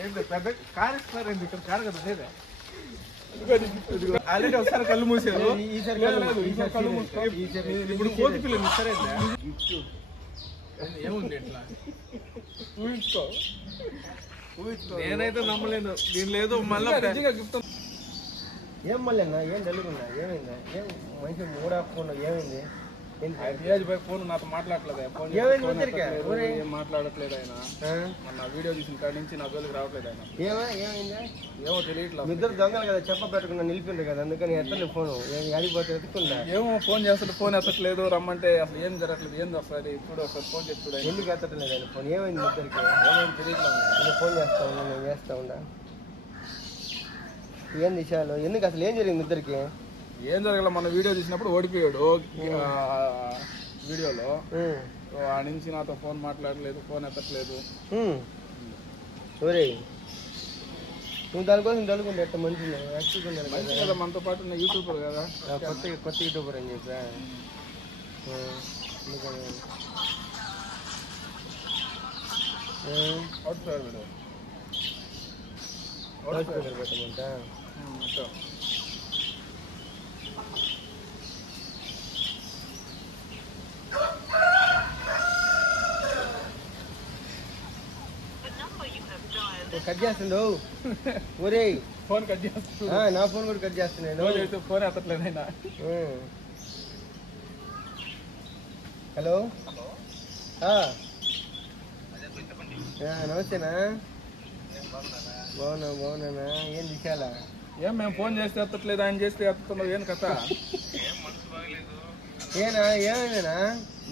ఏంటి పెద్ద కార్ ఇస్తున్నారు ఏంటి ఇక్కడ కారు కదా లేదా ఆల్రెడీ ఒకసారి కళ్ళు మూసారు కళ్ళు మూసుకో ఇప్పుడు కోతి పిల్లలు సరే ఏముంది ఎట్లా ఊహించుకో నేనైతే నమ్మలేను దీని లేదు మళ్ళీ గిఫ్ట్ ఏం మళ్ళీ ఏం జరుగుతుందా ఏమైందా ఏం మంచి మూడ్ ఆఫ్కుండా ఏమైంది ఫోన్ నాతో మాట్లాడలేదు ఏం మాట్లాడట్లేదు ఆయన నా వీడియో చూసిన కాడి నుంచి నా జోలికి రావట్లేదు ఆయన ఏమైందా ఏమో తెలియట్లేదు ఇద్దరు దొంగలు కదా చెప్ప పెట్టకుండా నిలిపిండ్రు కదా అందుకని ఎత్తలే ఫోన్ అడిగిపోతే ఎత్తుకుందా ఏమో ఫోన్ చేస్తుంటే ఫోన్ ఎత్తట్లేదు రమ్మంటే అసలు ఏం జరగట్లేదు ఏంది వస్తుంది చూడు ఒకసారి ఫోన్ చేసి చూడ ఎందుకు ఎత్తట్లేదు ఆయన ఫోన్ ఏమైంది ఇద్దరికి ఏమైంది తెలియట్లేదు ఫోన్ చేస్తా ఉన్నా నేను చేస్తా ఉండా ఏం విషయాలు ఎందుకు అసలు ఏం జరిగింది ఇద్దరికి ఏం జరగల మన వీడియో తీసినప్పుడు ఓడిపోయాడు వీడియోలో ఆ నుంచి నాతో ఫోన్ మాట్లాడలేదు ఫోన్ ఎత్తట్లేదు సరే నువ్వు దానికోసం చదువుకుంటే ఎట్ట మంచి మంచి కదా మనతో పాటు ఉన్న యూట్యూబర్ కదా కొత్త యూట్యూబర్ అని చెప్పా పెట్టమంటా కట్ చేస్తుండు ఒరే ఫోన్ కట్ చేస్తు నా ఫోన్ కూడా కట్ చేస్తున్నాను ఫోన్ ఎత్తట్లేదు అయినా హలో నమస్తేనా బాగున్నానా ఏం దిశాలా ఏం మేము ఫోన్ చేస్తే ఎత్తట్లేదు ఆయన చేస్తే ఎత్తుతున్నావు ఏం కథ ఏనా ఏమైందేనా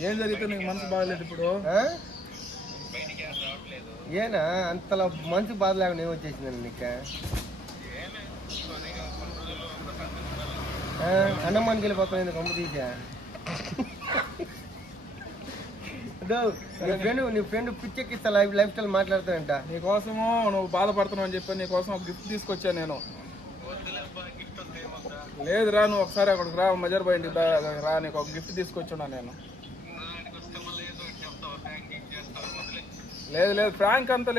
ఏం జరిగితే నీకు మనసు బాగలేదు ఇప్పుడు ఏనా అంతలా మనసు బాధ లేకుండా ఏమొచ్చేసిందండి నీకు అన్నమ్మానికి వెళ్ళిపోతాను కమ్ము తీసా నీ ఫ్రెండ్ పిచ్చెక్కిస్తా లైఫ్ స్టైల్ మాట్లాడతానంట నీకోసము నువ్వు బాధపడుతున్నావు అని చెప్పి నీకోసం ఒక గిఫ్ట్ తీసుకొచ్చా నేను లేదు రా నువ్వు ఒకసారి అక్కడికి రా మజర్ బాయ్ ఇంటికి రా నీకు ఒక గిఫ్ట్ తీసుకొచ్చున్నా నేను లేదు ఫ్రాంక్ అంతా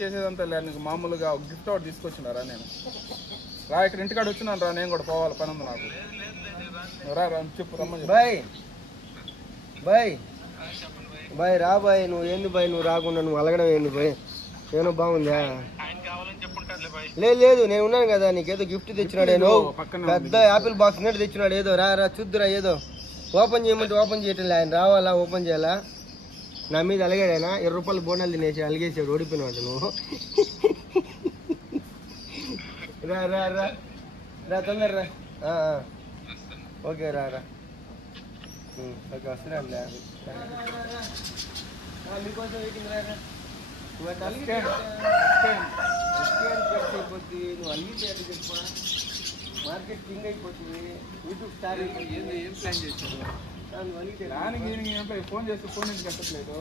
చేసేదంతా లేదు నీకు మామూలుగా ఒక గిఫ్ట్ ఒకటి తీసుకొచ్చినారా నేను రా ఇక్కడ ఇంటికాడ వచ్చినాను రా నేను కూడా పోవాలి పని ఉంది నాకు రా చెప్పు రమ్మని బాయ్ రా బాయ్ నువ్వు ఏంది బాయ్ నువ్వు రాకుండా నువ్వు అలగడం ఏంది బాయ్ ఏమో బాగుందా లేదు నేను ఉన్నాను కదా నీకేదో గిఫ్ట్ తెచ్చినాడు ఏదో పెద్ద యాపిల్ బాక్స్ ఉన్నట్టు తెచ్చినాడు ఏదో రా చూద్దురా ఏదో ఓపెన్ చేయమంటే ఓపెన్ చేయటం ఆయన రావాలా ఓపెన్ చేయాలా నా మీద అలిగాడు ఆయన 20 రూపాయలు బోనాలు తినేసి అలిగేసాడు ఓడిపోయినాడు నువ్వు రా తొందర రా ఓకే రా ఓకే వస్తున్నా మీకోసం వెయిటింగ్ రా నువ్వు అలిగితే అది చెప్ప మార్కెట్ కింగ్ అయిపోతుంది యూట్యూబ్ స్టార్ అయిపోతుంది ఏం ప్లాన్ చేశారు ఫోన్ చేస్తే ఫోన్ ఎందుకు కట్టట్లేదు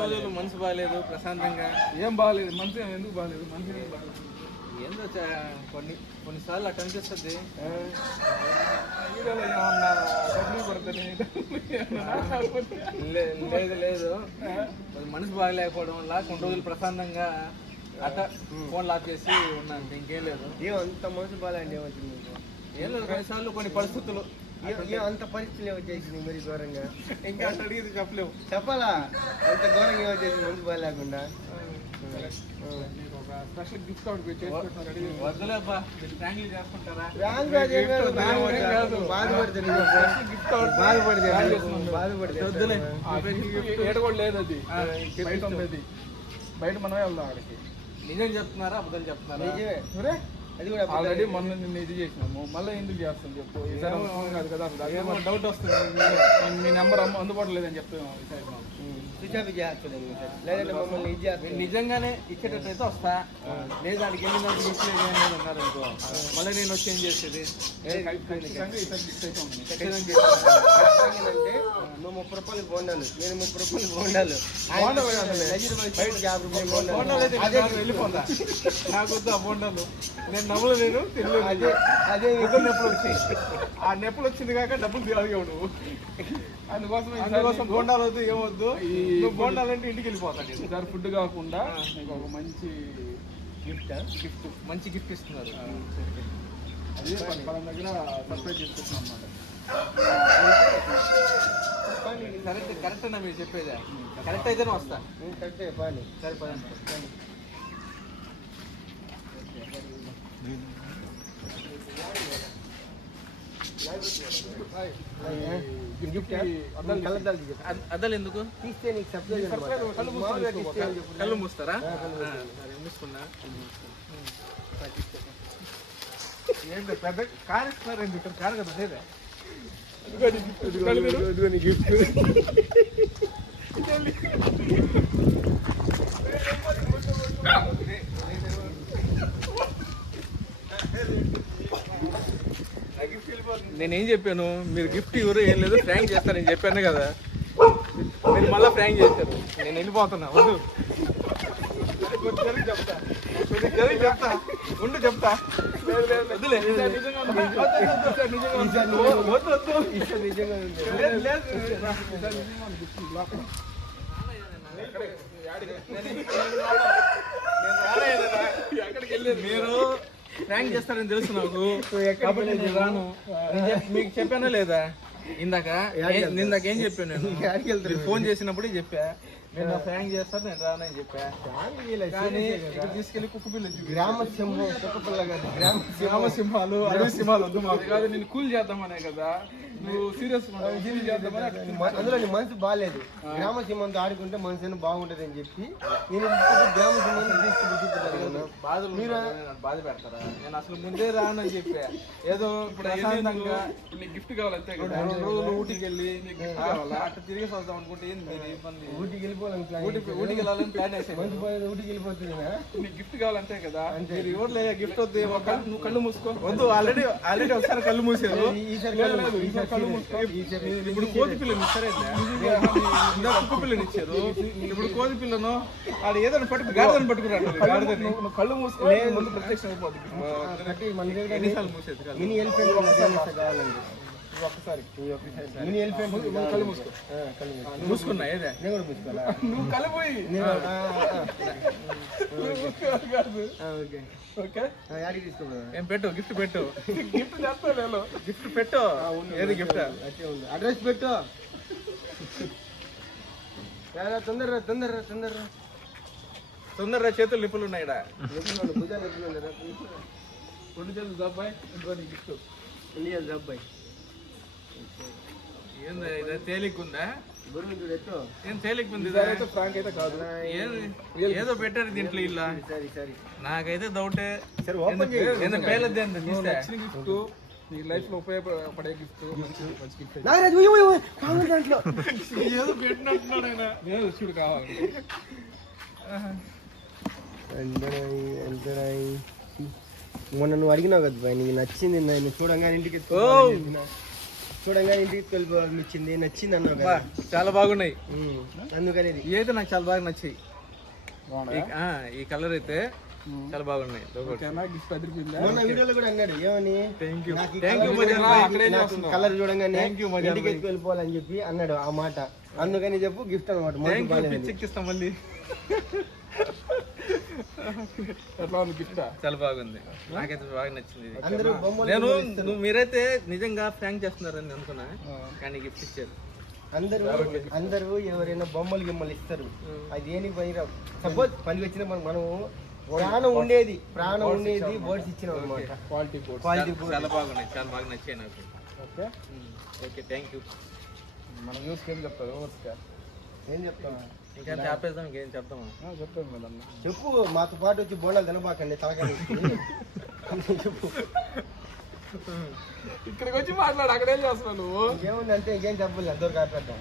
రోజులు మనసు బాగాలేదు ప్రశాంతంగా ఏం బాగాలేదు మనసు ఎందుకు బాగాలేదు మనసు ఏం బాగాలేదు ఏందో కొన్నిసార్లు అట్లా అనిపిస్తుంది లేదు మనసు బాగలేకపోవడం వల్ల కొన్ని రోజులు ప్రశాంతంగా అట్లా ఫోన్ లాక్ చేసి ఉన్నాను ఇంకేం లేదు అంత మనసు బాగాలండి ఏమవుతుంది ఏం లేదు కొన్నిసార్లు కొన్ని పరిస్థితులు అంత పరిస్థితులు ఏమొచ్చేసింది మరి ఘోరంగా ఇంకా అట్లా అడిగేది చెప్పలేవు చెప్పాలా అంత ఘోరంగా ఏమొచ్చేసింది మనసు బాగా లేకుండా స్పెషల్ గిఫ్ట్ వద్దులేబ్బా చేసుకుంటారా కూడా లేదు అది బయట ఉంది బయట మనమే వెళ్దాం అక్కడికి నిజం చెప్తున్నారా అబద్ధం చెప్తున్నారా అది కూడా ఆల్రెడీ మొన్న నిన్ను ఇది చేసినాము మళ్ళీ ఎందుకు చేస్తాను చెప్పు ఈసారి కాదు కదా అసలు డౌట్ వస్తుంది మీ నెంబర్ అందుబాటులో లేదని చెప్తున్నాం నిజంగానే ఇచ్చేటట్టయితే వస్తా లేదు దానికి వెళ్ళినట్టు గిఫ్ట్ అన్నారు అనుకో మళ్ళీ నేను వచ్చి ఏం చేసేది నువ్వు 30 రూపాయలు బోండాలు నేను 30 రూపాయలు బోండాలు వెళ్ళిపోతా నాకు వద్దు ఆ బోండాలు నేను నమ్మలేదు తెలియదు అదే నొప్పులు వచ్చాయి ఆ నొప్పులు వచ్చింది కాక డబ్బులు అడిగావు నువ్వు అందుకోసం బోండాలు వద్దు ఏమొద్దు, ఈ బోండాలు అంటే ఇంటికి వెళ్ళిపోతాను. ఈసారి ఫుడ్ కాకుండా మీకు ఒక మంచి గిఫ్ట్ మంచి గిఫ్ట్ ఇస్తున్నారు. అది మన దగ్గర సర్ప్రైజ్ చేసుకుంటున్నాం అన్నమాట. కరెక్ట్ అన్నా మీరు చెప్పేది, కరెక్ట్ అయితేనే వస్తా. కరెక్టే పాని. సరే పదండి. గిఫ్ట్ అద్దాలు ఎందుకు తీస్తే నీకు సర్ప్రైజ్ కళ్ళు మూస్తారా? సరే మూసుకున్నా. ఏంటి పెద్ద కార్ ఇస్తున్నారు, ఇక్కడ కారు కదా లేదే. గిఫ్ట్ నేనేం చెప్పాను, మీరు గిఫ్ట్ ఇవ్వరు ఏం లేదు, ఫ్రాంక్ చేస్తారని చెప్పాను కదా. మీరు మళ్ళీ ఫ్రాంక్ చేశారు. నేను వెళ్ళిపోతున్నా. వద్దు, చెప్తా ఉండు, చెప్తా. వద్దులే. మీరు ఫ్రాంక్ చేస్తారని తెలుసు నాకు, కాబట్టి నేను రాను. మీకు చెప్పానా లేదా ఇందాక? ఏం చెప్పాను నేను? మీరు ఫోన్ చేసినప్పుడు చెప్పా, నేను ఫ్రాంక్ చేస్తాను, నేను రానని చెప్పా. కానీ ఇక్కడ తీసుకెళ్ళి కుక్క పిల్ల గ్రామ సింహం కుక్క పిల్ల కాదు, గ్రామ సింహాలు అడవి సింహాలు వద్దు మాకు. కాదు నేను కూల్ చేద్దామనే కదా, నువ్వు సీరియస్ చేద్దామని. అందులో నీ మనసు బాగాలేదు. గ్రామ సింహంతో ఆడుకుంటే మనసు అయినా బాగుంటది అని చెప్పి నేను గ్రామ సింహాన్ని తీసుకుని బాధలు మీరు బాధ పెడతారా? నేను అసలు ముందే రానని చెప్పా. ఏదో ప్రశాంతంగా నీకు గిఫ్ట్ కావాలి అంతే కదా. 2 రోజులు ఊటీకి వెళ్ళి నీకు గిఫ్ట్ కావాలా? అట్లా తిరిగేసి వద్దాం అనుకుంటే ఏంది ఇబ్బంది? ఊటికి వెళ్ళిపోవాలని ప్లాన్ ఊటీకి వెళ్ళాలని ప్లాన్ వేసాను. మంచి పోయేది ఊటికి వెళ్ళిపోతుందా? నీకు గిఫ్ట్ కావాలంతే కదా. మీరు ఎవరు గిఫ్ట్ వద్దు, నువ్వు కళ్ళు మూసుకో. వద్దు, ఆల్రెడీ ఒకసారి కళ్ళు మూసారు. ఈసారి కళ్ళు మూసుకో. ఇప్పుడు కోతి పిల్లని ఇస్తారా? కుక్క పిల్లని ఇచ్చారు, ఇప్పుడు కోతి పిల్లను ఆడ ఏదైనా గాడిదని పట్టుకురాడు. గాడిదని నువ్వు కళ్ళు మూసుకో, ముందు ప్రత్యక్షం అయిపోతుంది. మన దగ్గర ఎన్నిసార్లు మూసేది కాదు. మినీ ఎలిఫెంట్ కావాలండి. ఒక్కసారి మినీ ఎలిఫెంట్ కళ్ళు మూసుకో. కళ్ళు మూసుకో. మూసుకున్నా ఏదే నేను కూడా మూసుకోవాలా? నువ్వు కళ్ళు పోయి కాదు. ఓకే ఓకే యాడికి తీసుకోవాలి? ఏం పెట్టు, గిఫ్ట్ పెట్టు. గిఫ్ట్ చేస్తా నేను. గిఫ్ట్ పెట్టు. ఏది గిఫ్ట్? అట్టే ఉంది. అడ్రస్ పెట్టు. తొందరరా తొందరరా తొందరరా. తొందరగా చేతులు నిప్పులు ఉన్నాయి ఈడ. భుజాలు ఎప్పుడు రెండు చేతులు జాబాయ్ ఇంకో గిఫ్ట్ ఇండియా అబ్బాయి ఏంది ఇది? తేలిగ్గుందా? గురువు చూడు ఎట్టో. ఏం తేలిగ్గుంది? అయితే ఫ్రాంక్ అయితే కాదు. ఏదో పెట్టారు దీంట్లో ఇల్లా. సరే సరే నాకైతే డౌటే. సరే ఓపెన్ చేయి. ఏందో పేర్లేదు ఏందో నువ్వు తీస్తే. నచ్చిన గిఫ్ట్, నీ లైఫ్ లో ఉపయోగపడే గిఫ్ట్, మంచి గిఫ్ట్. నాగరాజు ఉయ్యో ఉయ్యో కావాలి దాంట్లో. ఏదో పెట్టినట్టున్నాడు ఆయన. నేను చూడు కావాలి. మొన్న నువ్వు అడిగినావు కదా బాయ్, నీకు నచ్చింది నేను చూడంగానే ఇంటికి చూడంగానే ఇంటికి వెళ్ళిపోవాలనిచ్చింది, నచ్చింది అన్నావు కదా. చాలా బాగున్నాయి. అందుకనేది అయితే నాకు చాలా బాగా నచ్చాయి. బాగున్నాయా? ఈ కలర్ అయితే చాలా బాగున్నాయి. ఓకేనా? గిఫ్ట్ అదిరిపోయిందా? మొన్న వీడియోలో కూడా అన్నాడు ఏమని, థ్యాంక్ యూ, నాకు ఈ థ్యాంక్ యూ colour మజాన్ చూడంగానే- భాయ్. అక్కడే నాకు ఈ చేస్తున్నావు. కలర్ చూడంగానే Thank you మజాన్ ఇంటికి భాయ్. వెళ్ళిపోవాలని చెప్పి అన్నాడు ఆ మాట. అందుకని చెప్పు గిఫ్ట్ అనమాట. థ్యాంక్ యూ, పిచ్చెక్కిస్తాం మళ్ళీ. ఎట్లా ఉంది గిఫ్ట్? చాలా బాగుంది, నాకైతే బాగా నచ్చింది ఇది. అందరూ బొమ్మలు నేను మీరైతే నిజంగా ఫ్రాంక్ చేస్తున్నారని అనుకున్నా, కానీ గిఫ్ట్ ఇచ్చారు. అందరూ ఎవరైనా బొమ్మలు గిమ్మలు ఇస్తారు, అది దేనికి పని సపోజ్ పనికి వచ్చిన మనం ప్రాణం ఉండేది బోర్డ్స్ ఇచ్చినాం అనమాట. Quality board. క్వాలిటీ చాలా బాగున్నాయి, చాలా బాగా నచ్చాయి నాకు. Okay okay, thank you. మనం న్యూస్కి ఏం చెప్తావు? ఓవర్స్గా ఏం చెప్తాను, ఇంకా ఆపేద్దాం, ఇంకేం చెప్తామా? చెప్తాను మేడం. చెప్పు. మాతో పాటు వచ్చి బోండాలు తినబాకండి తలకాయ చెప్పు. ఇక్కడికి వచ్చి మాట్లాడు, అక్కడేం చేస్తున్నావు నువ్వు? ఏముంది అంటే ఇంకేం చెప్పలేదు, అందరు కాపాడతాం.